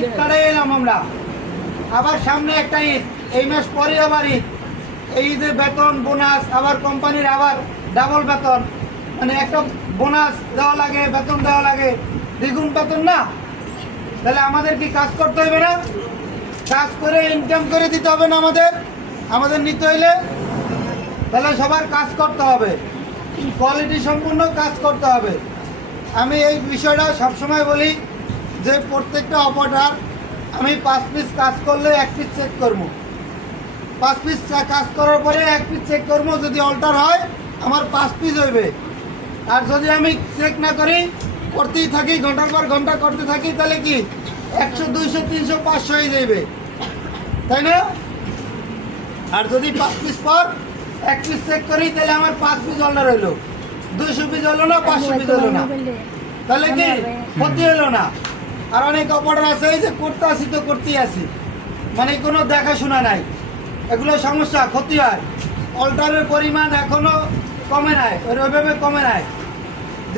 ঈদ কাটাই এলাম আমরা, আবার সামনে একটা ঈদ, এই মাস পরে আবার ঈদ। এই ঈদে বেতন বোনাস, আবার কোম্পানির আবার ডাবল বেতন, মানে একটা বোনাস দেওয়া লাগে, বেতন দেওয়া লাগে, দ্বিগুণ বেতন না? তাহলে আমাদের কি কাজ করতে হবে না? কাজ করে ইনকাম করে দিতে হবে না আমাদের নিতে হইলে? তাহলে সবার কাজ করতে হবে, কোয়ালিটি সম্পূর্ণ কাজ করতে হবে। আমি এই বিষয়টা সবসময় বলি যে প্রত্যেকটা অপারেটর আমি 5 পিস কাজ করলে 1 পিস চেক করবো, 5 পিস কাজ করার পরে 1 পিস চেক করবো, যদি অল্টার হয় আমার 5 পিস হইবে। আর যদি আমি চেক না করি, করতেই থাকি, ঘন্টার পর ঘন্টা করতে থাকি, তাহলে কি 100, 200, 300, 500 হয়ে যাবে, তাই না? আর যদি 5 পিস পর 1 পিস চেক করি, তাহলে আমার 5 পিস অল্টার হইলো, 200 পিস হলো না, 500 পিস হলো না, তাহলে কি ক্ষতি হলো না? আর অনেক অপারেটর আছে এই যে করতে আসি তো করতেই আসি, মানে কোনো দেখাশোনা নাই, এগুলো সমস্যা, ক্ষতি হয়। অল্টারের পরিমাণ এখনো কমে নাই, ওইভাবে কমে নাই।